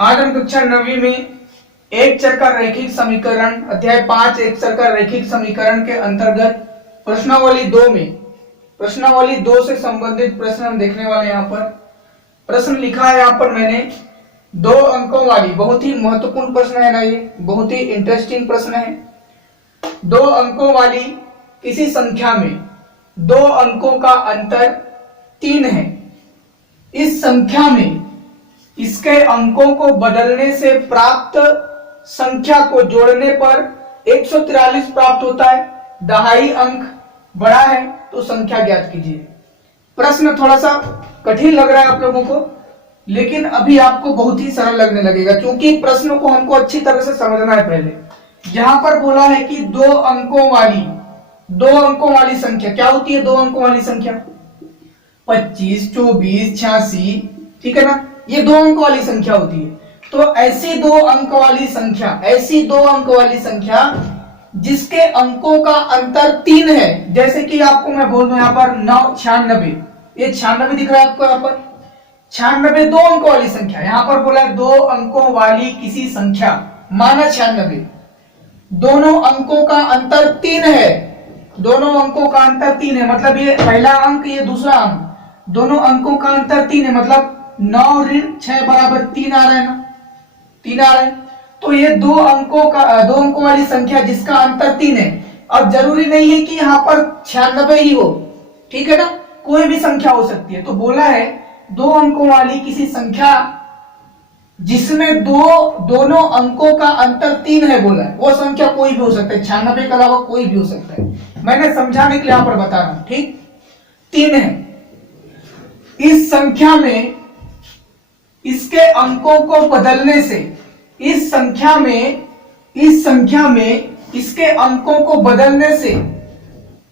आज हम कक्षा 9वीं में एक चर का रैखिक समीकरण अध्याय 5 एक चर का रैखिक समीकरण के अंतर्गत प्रश्नावली 2 में प्रश्नावली 2 से संबंधित प्रश्न हम देखने वाले। यहाँ पर प्रश्न लिखा है, यहाँ पर मैंने 2 अंकों वाली, बहुत ही महत्वपूर्ण प्रश्न है ना, ये बहुत ही इंटरेस्टिंग प्रश्न है। 2 अंकों वाली किसी संख्या में 2 अंकों का अंतर 3 है। इस संख्या में इसके अंकों को बदलने से प्राप्त संख्या को जोड़ने पर 143 प्राप्त होता है। दहाई अंक बड़ा है तो संख्या ज्ञात कीजिए। प्रश्न थोड़ा सा कठिन लग रहा है आप लोगों को, लेकिन अभी आपको बहुत ही सरल लगने लगेगा, क्योंकि प्रश्न को हमको अच्छी तरह से समझना है। पहले यहां पर बोला है कि 2 अंकों वाली संख्या क्या होती है? 2 अंकों वाली संख्या 25, 24, 86, ठीक है ना, ये 2 अंक वाली संख्या होती है। तो ऐसी 2 अंक वाली संख्या जिसके अंकों का अंतर 3 है, जैसे कि आपको मैं बोल दूं यहाँ पर 96, ये 96 दिख रहा है आपको, यहाँ पर 96 2 अंक वाली संख्या। यहाँ पर बोला है 2 अंकों वाली किसी संख्या, माना 96, दोनों अंकों का अंतर 3 है। दोनों अंकों का अंतर 3 है, मतलब ये पहला अंक, ये दूसरा अंक, दोनों अंकों का अंतर 3 है, मतलब 9 ऋण 6 बराबर 3 आ रहा है ना, 3 आ रहा है। तो ये 2 अंकों वाली संख्या जिसका अंतर 3 है। अब जरूरी नहीं है कि यहाँ पर 96 ही हो, ठीक है ना, कोई भी संख्या हो सकती है। तो बोला है 2 अंकों वाली किसी संख्या जिसमें दोनों अंकों का अंतर 3 है, बोला है वो संख्या कोई भी हो सकता है, 96 के अलावा कोई भी हो सकता है। मैंने समझाने के लिए यहां पर बता रहा हूं, ठीक, 3 है। इस संख्या में इसके अंकों को बदलने से, इस संख्या में इसके अंकों को बदलने से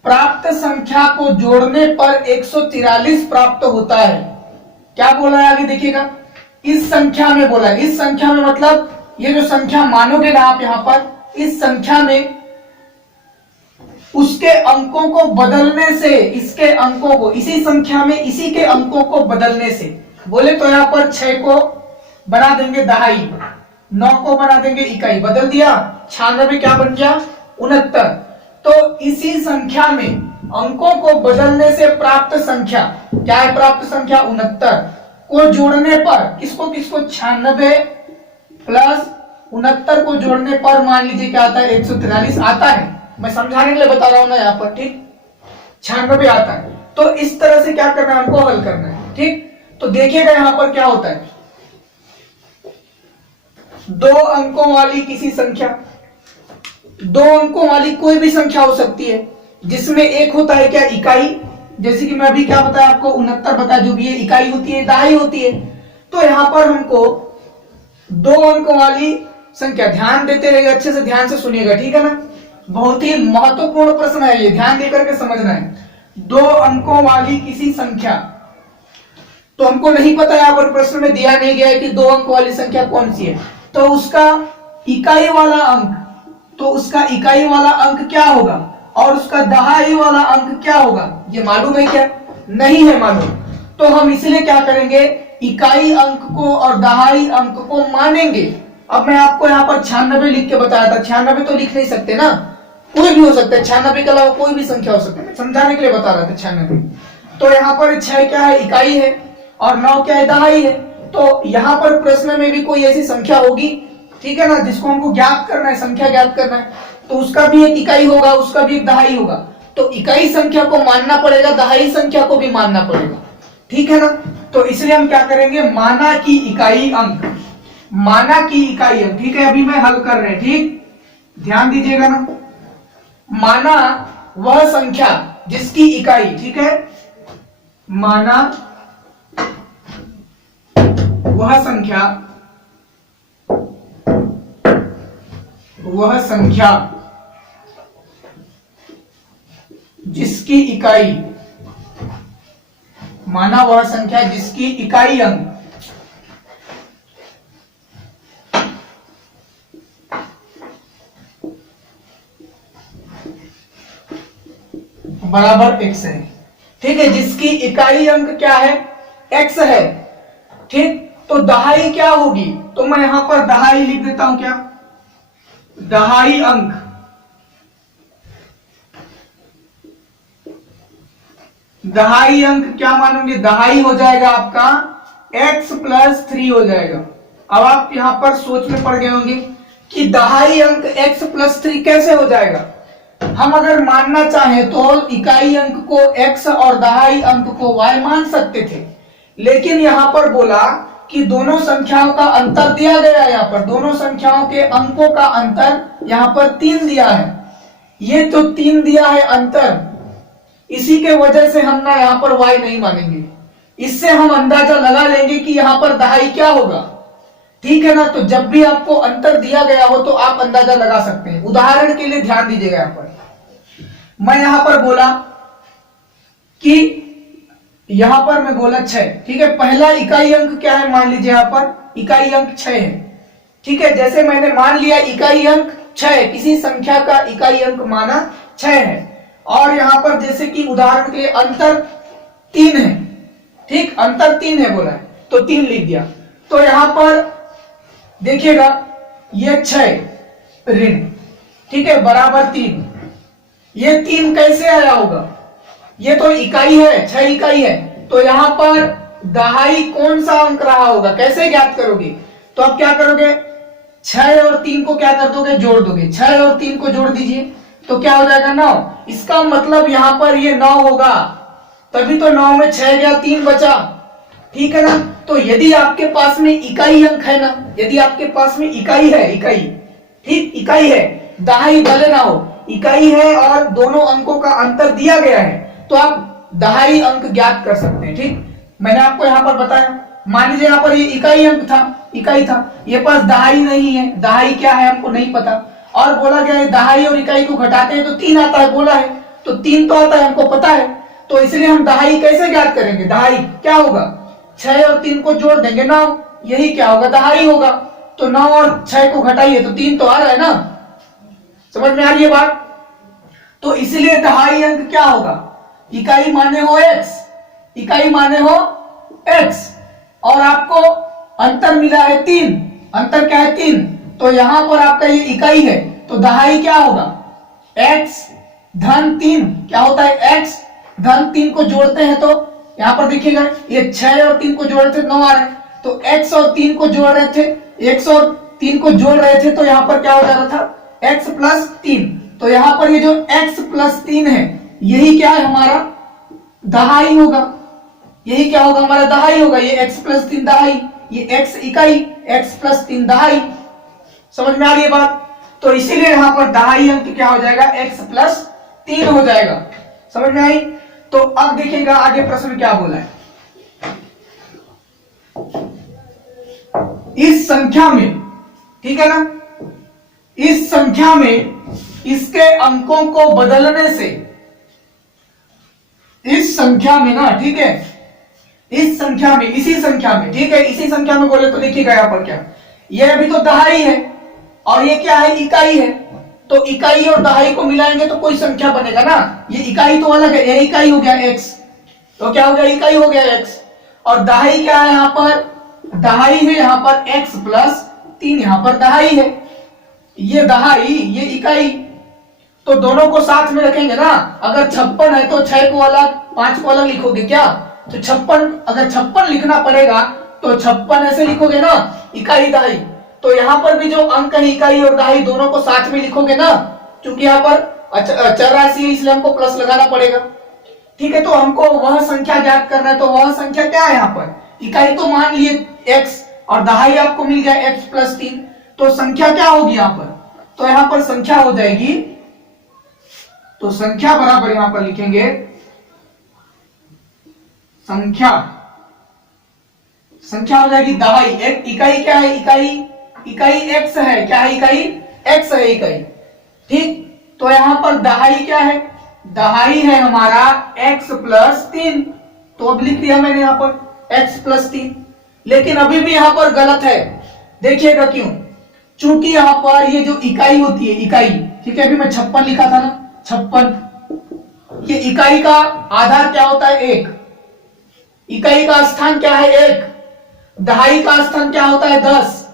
प्राप्त संख्या को जोड़ने पर 143 प्राप्त होता है। क्या बोला है आगे देखिएगा, इस संख्या में बोला है, इस संख्या में मतलब ये जो संख्या मानोगे ना आप यहां पर, इस संख्या में उसके अंकों को बदलने से, इसके अंकों को, इसी संख्या में इसी के अंकों को बदलने से, बोले तो यहां पर 6 को बना देंगे दहाई, 9 को बना देंगे इकाई, बदल दिया, 96 क्या बन गया 69। तो इसी संख्या में अंकों को बदलने से प्राप्त संख्या क्या है? प्राप्त संख्या 69 को जोड़ने पर, किसको 96 प्लस 69 को जोड़ने पर मान लीजिए क्या आता है? 143 आता है। मैं समझाने के लिए बता रहा हूं ना यहाँ पर, ठीक, 96 आता है। तो इस तरह से क्या करना है, हमको हल करना है, ठीक। तो देखिएगा यहां पर क्या होता है, 2 अंकों वाली किसी संख्या, 2 अंकों वाली कोई भी संख्या हो सकती है, जिसमें एक होता है क्या? इकाई, जैसे कि मैं अभी क्या बताया आपको, 69 बताया, जो भी है इकाई होती है, दहाई होती है। तो यहां पर हमको 2 अंकों वाली संख्या, ध्यान देते रहिएगा, अच्छे से ध्यान से सुनिएगा, ठीक है ना, बहुत ही महत्वपूर्ण प्रश्न है ये, ध्यान देकर के समझना है। 2 अंकों वाली किसी संख्या, तो हमको नहीं पता, यहां पर प्रश्न में दिया नहीं गया है कि 2 अंक वाली संख्या कौन सी है, तो उसका इकाई वाला अंक, क्या होगा और उसका दहाई वाला अंक क्या होगा, ये मालूम है क्या? नहीं है मालूम। तो हम इसलिए क्या करेंगे, इकाई अंक को और दहाई अंक को मानेंगे। अब मैं आपको यहाँ पर 96 लिख के बताया था, 96 तो लिख नहीं सकते ना, कोई भी हो सकता है, 96 के अलावा कोई भी संख्या हो सकती है, समझाने के लिए बता रहा था 96। तो यहाँ पर 6 क्या है? इकाई है, और 9 क्या है? दहाई है। तो यहाँ पर प्रश्न में भी कोई ऐसी संख्या होगी, ठीक है ना, जिसको हमको ज्ञात करना है, संख्या ज्ञात करना है, तो उसका भी एक इकाई होगा, उसका भी एक दहाई होगा। तो इकाई संख्या को मानना पड़ेगा, दहाई संख्या को भी मानना पड़ेगा, ठीक है ना। तो इसलिए हम क्या करेंगे, माना की इकाई अंक, ठीक है। अभी मैं हल कर रहे हैं, ठीक, ध्यान दीजिएगा ना। माना वह संख्या जिसकी इकाई, ठीक है, माना वह संख्या जिसकी इकाई, माना वह संख्या जिसकी इकाई अंक बराबर x है, ठीक है, जिसकी इकाई अंक क्या है? x है, ठीक। तो दहाई क्या होगी, तो मैं यहां पर दहाई लिख देता हूं, क्या दहाई अंक, दहाई अंक क्या मानोगे, दहाई हो जाएगा आपका x+3 हो जाएगा। अब आप यहां पर सोच में पड़ गए होंगे कि दहाई अंक x+3 कैसे हो जाएगा। हम अगर मानना चाहें तो इकाई अंक को x और दहाई अंक को y मान सकते थे, लेकिन यहां पर बोला कि दोनों संख्याओं का अंतर दिया गया है, यहां पर दोनों संख्याओं के अंकों का अंतर यहां पर 3 दिया है, ये तो 3 दिया है अंतर, इसी के वजह से हम ना यहां पर y नहीं मानेंगे। इससे हम अंदाजा लगा लेंगे कि यहां पर दहाई क्या होगा, ठीक है ना। तो जब भी आपको अंतर दिया गया हो तो आप अंदाजा लगा सकते हैं। उदाहरण के लिए ध्यान दीजिएगा, यहां पर मैं यहां पर बोला कि यहां पर मैं बोला 6, ठीक है। पहला इकाई अंक क्या है, मान लीजिए यहां पर इकाई अंक 6 है, ठीक है। जैसे मैंने मान लिया इकाई अंक 6 है, किसी संख्या का इकाई अंक माना 6 है, और यहां पर जैसे कि उदाहरण के लिए अंतर 3 है, ठीक, अंतर 3 है बोला है तो 3 लिख दिया। तो यहां पर देखिएगा ये 6 ऋण, ठीक है, बराबर 3, ये 3 कैसे आया होगा, ये तो इकाई है, 6 इकाई है, तो यहां पर दहाई कौन सा अंक रहा होगा, कैसे ज्ञात करोगे, तो आप क्या करोगे, 6 और 3 को क्या कर दोगे, जोड़ दोगे, 6 और 3 को जोड़ दीजिए तो क्या हो जाएगा 9। इसका मतलब यहां पर ये 9 होगा, तभी तो 9 में 6 गया, 3 बचा, ठीक है ना। तो यदि आपके पास में इकाई अंक है ना, यदि आपके पास में इकाई है, इकाई, ठीक, इकाई है, दहाई भले ना हो, इकाई है और दोनों अंकों का अंतर दिया गया है, तो आप दहाई अंक ज्ञात कर सकते हैं, ठीक। मैंने आपको यहां पर बताया, मान लीजिए यहां पर ये इकाई अंक था, इकाई था, ये पास दहाई नहीं है, दहाई क्या है हमको नहीं पता, और बोला गया है दहाई और इकाई को घटाते हैं तो 3 आता है, बोला है तो 3 तो आता है, हमको पता है, तो इसलिए हम दहाई कैसे ज्ञात करेंगे, दहाई क्या होगा, 6 और 3 को जोड़ देंगे 9, यही क्या होगा, दहाई होगा। तो 9 और 6 को घटाइए तो 3 तो आ रहा है ना, समझ में आ रही है बात। तो इसलिए दहाई अंक क्या होगा, इकाई माने हो x, इकाई माने हो x, और आपको अंतर मिला है 3, अंतर क्या है 3, तो यहां पर आपका ये इकाई है, तो दहाई क्या होगा, x धन 3, क्या होता है x धन 3 को जोड़ते हैं तो यहां पर देखिएगा ये 6 और 3 को जोड़ रहे थे 9 आ रहा है, तो x और 3 को जोड़ रहे थे, x और 3 को जोड़ रहे थे तो यहां पर क्या हो जा रहा था x+3, तो यहां पर ये जो x+3 है यही क्या है हमारा दहाई होगा, यही क्या होगा हमारा दहाई होगा, ये x+3 दहाई, ये x इकाई, x+3 दहाई, समझ में आ रही है बात। तो इसीलिए यहां पर दहाई अंक क्या हो जाएगा, x+3 हो जाएगा, समझ में आई। तो अब देखिएगा आगे प्रश्न क्या बोला है, इस संख्या में, ठीक है ना, इस संख्या में इसके अंकों को बदलने से, इस संख्या में ना, ठीक है, इस संख्या में, इसी संख्या में, ठीक है, इसी संख्या में बोले तो देखिएगा यहां पर क्या, ये अभी तो दहाई है और ये क्या है, इकाई है, तो इकाई और दहाई को मिलाएंगे तो कोई संख्या बनेगा ना, ये इकाई तो अलग है, ये इकाई हो गया x, तो क्या हो गया, इकाई हो गया x, और दहाई क्या है यहां पर, दहाई है यहां पर x+3, यहां पर दहाई है, ये दहाई ये इकाई, तो दोनों को साथ में रखेंगे ना। अगर 56 है तो 6 को अलग 5 को अलग लिखोगे क्या, तो 56, अगर 56 लिखना पड़ेगा तो 56 ऐसे लिखोगे ना, इकाई दहाई, तो यहां पर भी जो अंक है इकाई और दहाई दोनों को साथ में लिखोगे ना, क्योंकि यहां पर चर राशि है इसलिए हमको प्लस लगाना पड़ेगा, ठीक है। तो हमको वह संख्या ज्ञात करना है, तो वह संख्या क्या है, यहां पर इकाई तो मान लिए x और दहाई आपको मिल गया x+3, तो संख्या क्या होगी यहां पर, तो यहां पर संख्या हो जाएगी, तो संख्या बराबर यहां पर लिखेंगे संख्या, संख्या हो जाएगी दहाई, एक इकाई क्या है, इकाई x है, क्या है इकाई x है इकाई, ठीक। तो यहां पर दहाई क्या है, दहाई है हमारा x+3, तो अब लिख दिया मैंने यहां पर x+3, लेकिन अभी भी यहां पर गलत है, देखिएगा क्यों, चूंकि यहां पर ये जो इकाई होती है, इकाई, ठीक है, अभी मैं 56 लिखा था ना, 56, ये इकाई का आधार क्या होता है 1, इकाई का स्थान क्या है 1, दहाई का स्थान क्या होता है 10।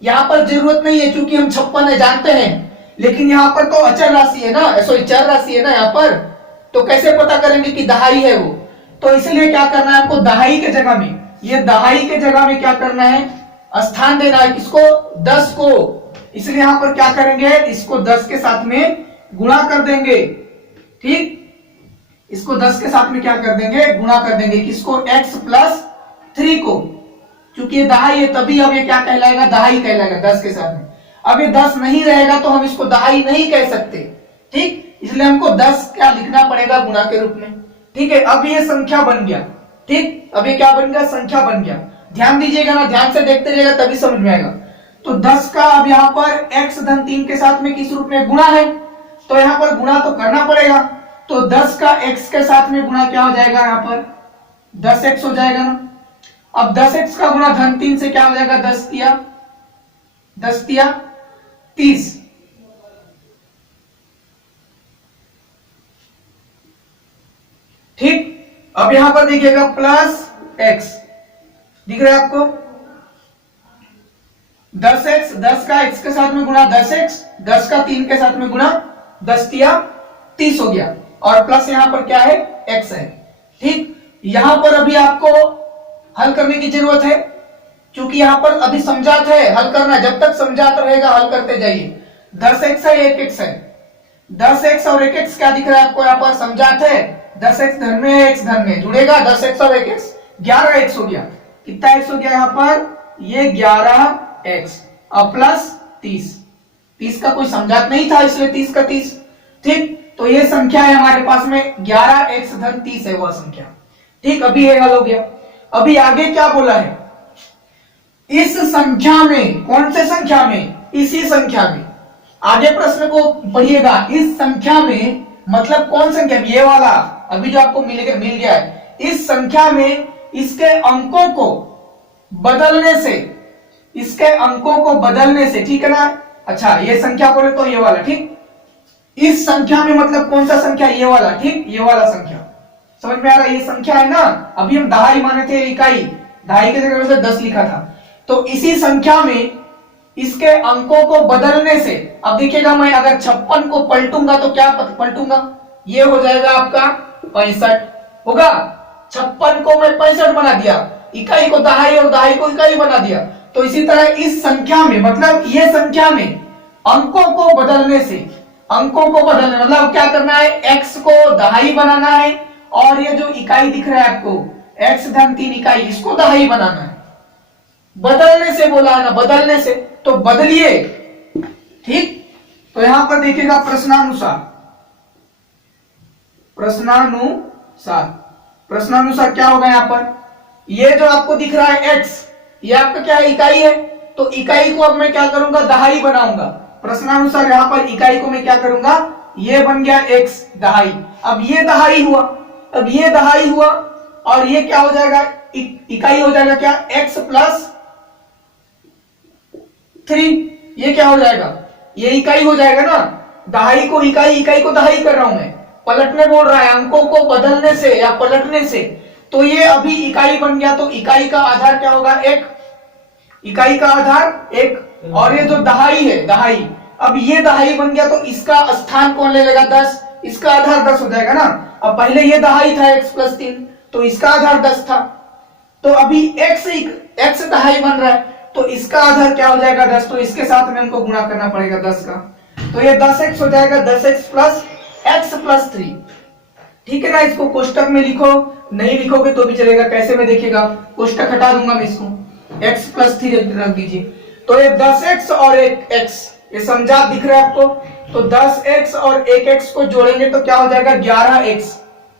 यहां पर जरूरत नहीं है क्योंकि हम 56 है जानते हैं, लेकिन यहां पर तो अचर राशि है ना, सॉरी चर राशि है ना यहां पर, तो कैसे पता करेंगे कि दहाई है वो। तो इसलिए क्या करना है आपको, दहाई के जगह में, ये दहाई के जगह में क्या करना है, स्थान देना है किसको, 10 को। इसलिए यहां पर क्या करेंगे, इसको 10 के साथ में गुणा कर देंगे। ठीक, इसको 10 के साथ में क्या कर देंगे, गुणा कर देंगे किसको, x प्लस 3 को, क्योंकि ये दहाई है तभी अब ये क्या कहलाएगा, दहाई कहलाएगा 10 के साथ में। अब ये 10 नहीं रहेगा तो हम इसको दहाई नहीं कह सकते। ठीक, इसलिए हमको 10 क्या लिखना पड़ेगा, गुणा के रूप में। ठीक है, अब ये संख्या बन गया। ठीक, अब ये क्या बन गया, संख्या बन गया। ध्यान दीजिएगा ना, ध्यान से देखते रहिएगा तभी समझ में आएगा। तो 10 का अब यहाँ पर x धन 3 के साथ में किस रूप में, गुणा है, तो यहाँ पर गुणा तो करना पड़ेगा। तो 10 का x के साथ में गुणा क्या हो जाएगा, यहाँ पर 10x हो जाएगा ना। अब 10x का गुणा धन 3 से क्या हो जाएगा, 10 तिया 30। ठीक, अब यहां पर देखिएगा प्लस x दिख रहा है आपको, 10x, 10 का x के साथ में गुणा 10x, 10 का 3 के साथ में गुणा 10 तिया 30 हो गया, और प्लस यहां पर क्या है, x है। ठीक, यहां पर अभी आपको हल करने की जरूरत है क्योंकि यहां पर अभी समझात है, हल करना, जब तक समझात रहेगा हल करते जाइए। 10x है, 1x है, 10x और 1x क्या दिख रहा है आपको, यहां पर समझात है, 10x धन में है, x धन में जुड़ेगा, 10x और 1x 11x हो गया। कितना x हो गया यहाँ पर, ये 11x और प्लस 30 का कोई समझात नहीं था इसलिए 30 का 30। ठीक, तो ये संख्या है हमारे पास में 11x धन 30 है वह संख्या। ठीक, अभी ये हल हो गया। अभी आगे क्या बोला है, इस संख्या में, कौन से संख्या में, इसी संख्या में, आगे प्रश्न को पढ़िएगा, इस संख्या में मतलब कौन संख्या, ये वाला अभी जो आपको मिल गया है, इस संख्या में इसके अंकों को बदलने से, इसके अंकों को बदलने से, ठीक है ना। अच्छा, ये संख्या बोले तो ये वाला, ठीक, इस संख्या में मतलब कौन सा संख्या, ये वाला। ठीक, ये वाला संख्या समझ में आ रहा है, ये संख्या है ना, अभी हम दहाई माने थे, इकाई, दहाई के जगह से 10 लिखा था, तो इसी संख्या में इसके अंकों को बदलने से, अब देखिएगा मैं अगर 56 को पलटूंगा तो क्या पलटूंगा, ये हो जाएगा आपका 65 होगा। 56 को मैं 65 बना दिया, इकाई को दहाई और दहाई को इकाई बना दिया। तो इसी तरह इस संख्या में, मतलब ये संख्या में अंकों को बदलने से, अंकों को बदलने मतलब क्या करना है, x को दहाई बनाना है, और ये जो इकाई दिख रहा है आपको x धन 3 इकाई, इसको दहाई बनाना है। बदलने से बोला है ना, बदलने से, तो बदलिए। ठीक, तो यहां पर देखिएगा प्रश्नानुसार, प्रश्नानुसार क्या होगा यहाँ पर, ये जो आपको दिख रहा है x, ये आपका क्या है, इकाई है, तो इकाई को अब मैं क्या करूंगा, दहाई बनाऊंगा। प्रश्नानुसार यहाँ पर इकाई को मैं क्या करूंगा, ये बन गया x दहाई, अब ये दहाई हुआ, अब ये दहाई हुआ, और ये क्या हो जाएगा, इकाई हो जाएगा क्या, x प्लस 3, ये क्या हो जाएगा, ये इकाई हो जाएगा ना, दहाई को इकाई, इकाई को दहाई कर रहा हूं मैं, पलटने बोल रहा है, अंकों को बदलने से या पलटने से, तो ये अभी इकाई बन गया, तो इकाई का आधार क्या होगा, 1, इकाई का आधार 1, और ये जो दहाई है, दहाई, अब ये दहाई बन गया, तो इसका स्थान कौन ले लेगा, 10, इसका आधार 10 हो जाएगा ना। अब पहले ये दहाई था x प्लस 3, तो इसका आधार 10 था, तो अभी x दहाई बन रहा है, तो इसका आधार क्या हो जाएगा, 10, तो इसके साथ में हमको गुणा करना पड़ेगा 10 का, तो ये 10x हो जाएगा, 10x प्लस x प्लस 3। ठीक है ना, इसको कोष्टक में लिखो, नहीं लिखोगे तो भी चलेगा, कैसे में देखिएगा, कोष्टक हटा दूंगा मैं इसको, x प्लस 3 रख दीजिए। तो ये 10x और 1x, ये समझा दिख रहा है आपको, तो 10x और 1x को जोड़ेंगे तो क्या हो जाएगा, 11x,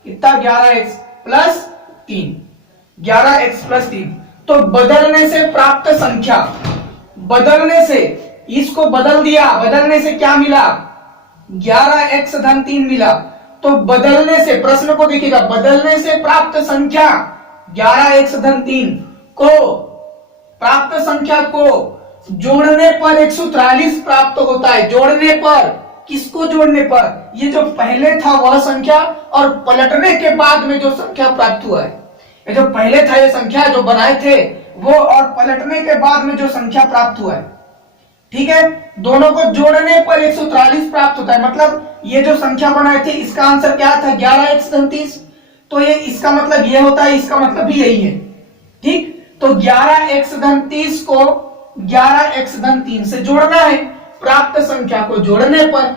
कितना, 11x प्लस 3, 11x प्लस 3। तो बदलने से प्राप्त संख्या, बदलने से, इसको बदल दिया, बदलने से क्या मिला, 11x धन 3 मिला, तो बदलने से, प्रश्न को देखिएगा, बदलने से प्राप्त संख्या 11x धन 3 को, प्राप्त संख्या को जोड़ने पर 143 प्राप्त होता है। जोड़ने पर, किसको जोड़ने पर, ये जो पहले था वह संख्या और पलटने के बाद में जो संख्या प्राप्त हुआ है, ये जो पहले था ये संख्या जो बनाए थे वो और पलटने के बाद में जो संख्या प्राप्त हुआ है, ठीक है, दोनों को जोड़ने पर 143 प्राप्त होता है। मतलब ये जो संख्या बनाए थे इसका आंसर क्या था, 11x धन 30। तो ये इसका मतलब ये होता है, इसका मतलब भी यही है, ठीक। तो 11x धन 30 को 11x धन 3 से जोड़ना है प्राप्त संख्या को जोड़ने पर,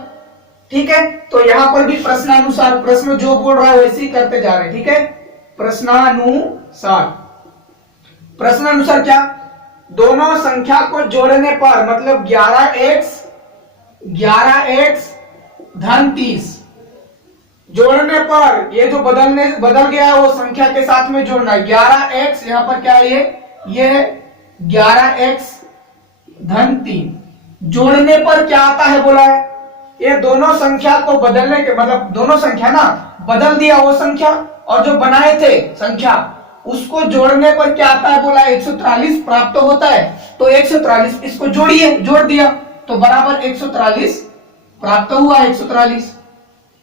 ठीक है। तो यहां पर भी प्रश्नानुसार, प्रश्न जो बोल रहा है वैसे ही करते जा रहे हैं, ठीक है। प्रश्नानुसार, प्रश्नानुसार क्या, दोनों संख्या को जोड़ने पर, मतलब 11x धन 30 जोड़ने पर ये जो बदल गया है वो संख्या के साथ में जोड़ना है। 11x यहां पर क्या है, ये 11x धन 3 जोड़ने पर क्या आता है बोला है, ये दोनों संख्या को बदलने के, मतलब दोनों संख्या ना बदल दिया वो संख्या, और जो बनाए थे संख्या उसको जोड़ने पर क्या आता है बोला, 143 प्राप्त होता है। तो 143 इसको जोड़िए, जोड़ दिया तो बराबर 143 प्राप्त हुआ।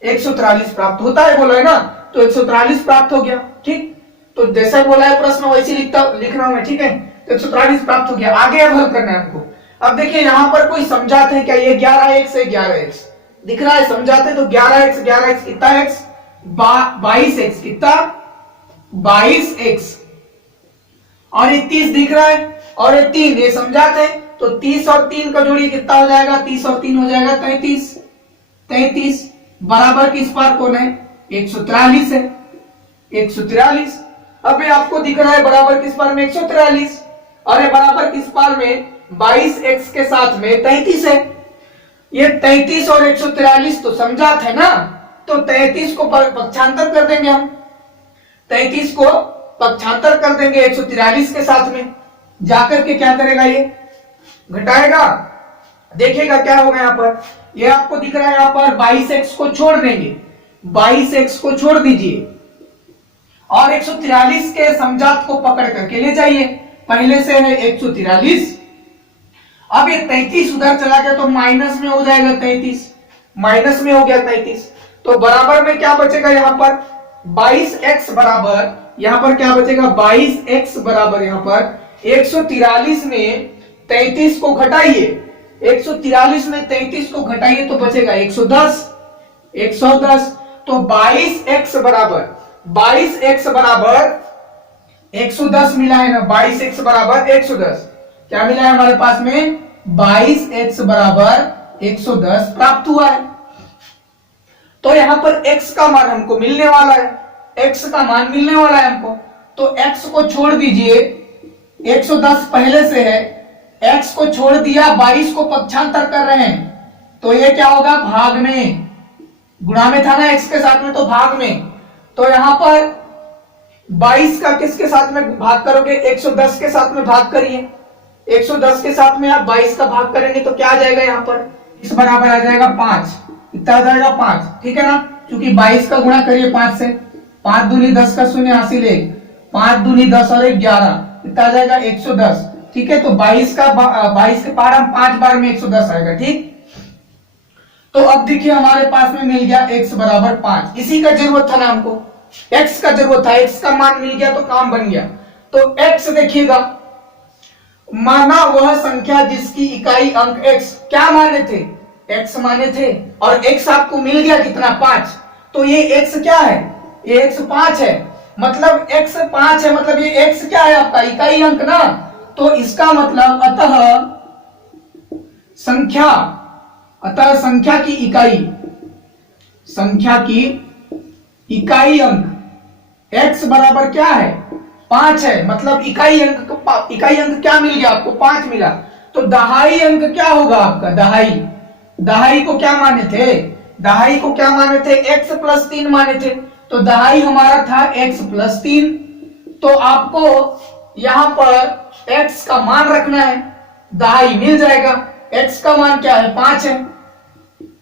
143 प्राप्त होता है बोला है ना, तो 143 प्राप्त हो गया, ठीक। तो जैसा बोला है प्रश्न वैसे लिख रहा हूं मैं, ठीक है। तो 143 प्राप्त हो गया। आगे अब हल करना है हमको। अब देखिए यहां पर कोई समझाते हैं क्या, ये 11x है, 11x दिख रहा है, समझाते तो 11x कितना x, 22x कितना 22x, और ये 30 दिख रहा है, और ये 3 ये समझाते हैं तो 30 और 3 का जोड़ी कितना हो जाएगा, 30 और 3 हो जाएगा 33 बराबर किस पार कौन है, 143 है, 143। अब ये आपको दिख रहा है बराबर किस पार में 143, और ये बराबर किस पार में 22x के साथ में 33 है। ये 33 और 143 तो समझात है ना, तो 33 को पक्षांतर कर देंगे हम, 33 को पक्षांतर कर देंगे 143 के साथ में, जाकर के क्या करेगा, ये घटाएगा, देखेगा क्या होगा यहां पर। ये आपको दिख रहा है यहां पर 22x को छोड़ देंगे, 22x को छोड़ दीजिए, और 143 के समझात को पकड़ करके ले जाइए। पहले से है 143, अब ये 33 उधर चला गया तो माइनस में हो जाएगा 33, माइनस में हो गया 33, तो बराबर में क्या बचेगा यहां पर 22x बराबर, यहां पर क्या बचेगा 22x बराबर, यहां पर 143 में 33 को घटाइए, 143 में 33 को घटाइए तो बचेगा 110, 110। तो 22x बराबर 110 मिला है ना, 22x बराबर 110, क्या मिला है हमारे पास में 22x बराबर 110 प्राप्त हुआ है। तो यहां पर x का मान हमको मिलने वाला है, x का मान मिलने वाला है हमको, तो x को छोड़ दीजिए, 110 पहले से है, x को छोड़ दिया, 22 को पक्षांतर कर रहे हैं तो ये क्या होगा, भाग में, गुणा में था ना x के साथ में, तो भाग में। तो यहां पर 22 का किसके साथ में भाग करोगे, 110 के साथ में भाग करिए, 110 के साथ में आप 22 का भाग करेंगे तो क्या आ जाएगा, यहां पर इस बराबर आ जाएगा 5, कितना आ जाएगा 5, ठीक है ना, क्योंकि 22 का गुणा करिए 5 से, 5 दूनी 10 का शून्य हासिल 1, 5 दूनी 10 और 1 11, कितना आ जाएगा 110, ठीक है। तो 22 के पार हम 5 बार में 110 आएगा, ठीक। तो अब देखिए हमारे पास में मिल गया x बराबर 5, इसी का जरूरत था ना हमको, x का जरूरत था, x का मान मिल गया तो काम बन गया। तो x देखिएगा, माना वह संख्या जिसकी इकाई अंक x, क्या माने थे, x माने थे, और x आपको मिल गया कितना 5, तो ये x क्या है, ये x 5 है, मतलब x 5 है, मतलब ये x क्या है आपका इकाई अंक ना, तो इसका मतलब अतः संख्या की इकाई अंक x बराबर क्या है 5 है, मतलब इकाई अंक क्या मिल गया आपको 5 मिला, तो दहाई अंक क्या होगा आपका, दहाई को क्या माने थे, x प्लस 3 माने थे, तो दहाई हमारा था x प्लस 3, तो आपको यहां पर x का मान रखना है, दहाई मिल जाएगा, x का मान क्या है 5 है,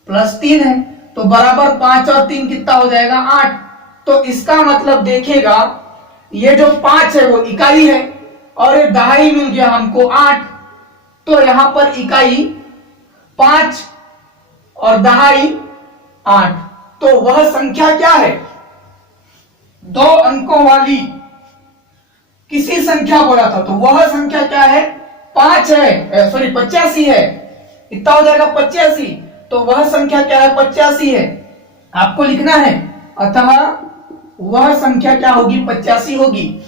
प्लस 3 है, तो बराबर 5 और 3 कितना हो जाएगा 8। तो इसका मतलब देखिएगा ये जो 5 है वो इकाई है, और ये दहाई मिल गया हमको 8, तो यहां पर इकाई 5 और दहाई 8, तो वह संख्या क्या है, 2 अंकों वाली किसी संख्या बोला था, तो वह संख्या क्या है, 5 है, सॉरी 85 है, इतना हो जाएगा 85। तो वह संख्या क्या है, 85 है, आपको लिखना है। अतः वह संख्या क्या होगी, 85 होगी।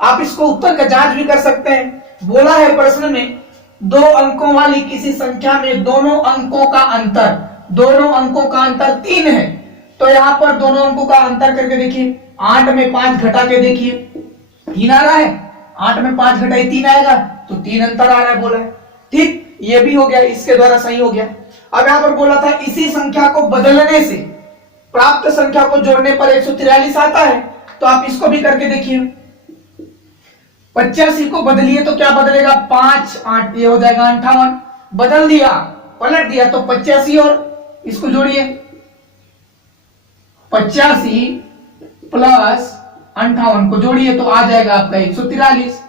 आप इसको उत्तर का जांच भी कर सकते हैं। बोला है प्रश्न में 2 अंकों वाली किसी संख्या में दोनों अंकों का अंतर 3 है। तो यहां पर दोनों अंकों का अंतर करके देखिए, 8 में 5 घटा के देखिए, 3 आ रहा है, 8 में 5 घटाई 3 आएगा, तो 3 अंतर आ रहा है बोला है। ठीक, ये भी हो गया, इसके द्वारा सही हो गया। अब यहां पर बोला था इसी संख्या को बदलने से प्राप्त संख्या को जोड़ने पर 143 आता है। तो आप इसको भी करके देखिए, 85 को बदलिए तो क्या बदलेगा, 5 8, ये हो जाएगा 58। बदल दिया, पलट दिया, तो 85 और इसको जोड़िए, 85 प्लस 58 को जोड़िए तो आ जाएगा आपका 143।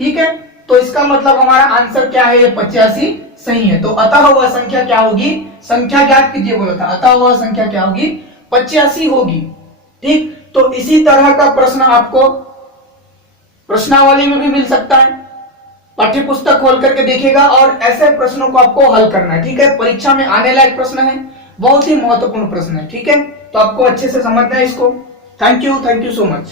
ठीक है, तो इसका मतलब हमारा आंसर क्या है, 85 सही है। तो अतः वह संख्या क्या होगी, संख्या ज्ञात कीजिए बोला था, अतः वह संख्या क्या होगी, 85 होगी। ठीक, तो इसी तरह का प्रश्न आपको प्रश्नावली में भी मिल सकता है। पाठ्य पुस्तक खोल करके देखिएगा और ऐसे प्रश्नों को आपको हल करना है। ठीक है, परीक्षा में आने लायक प्रश्न है, बहुत ही महत्वपूर्ण प्रश्न है। ठीक है, तो आपको अच्छे से समझना है इसको। Thank you so much.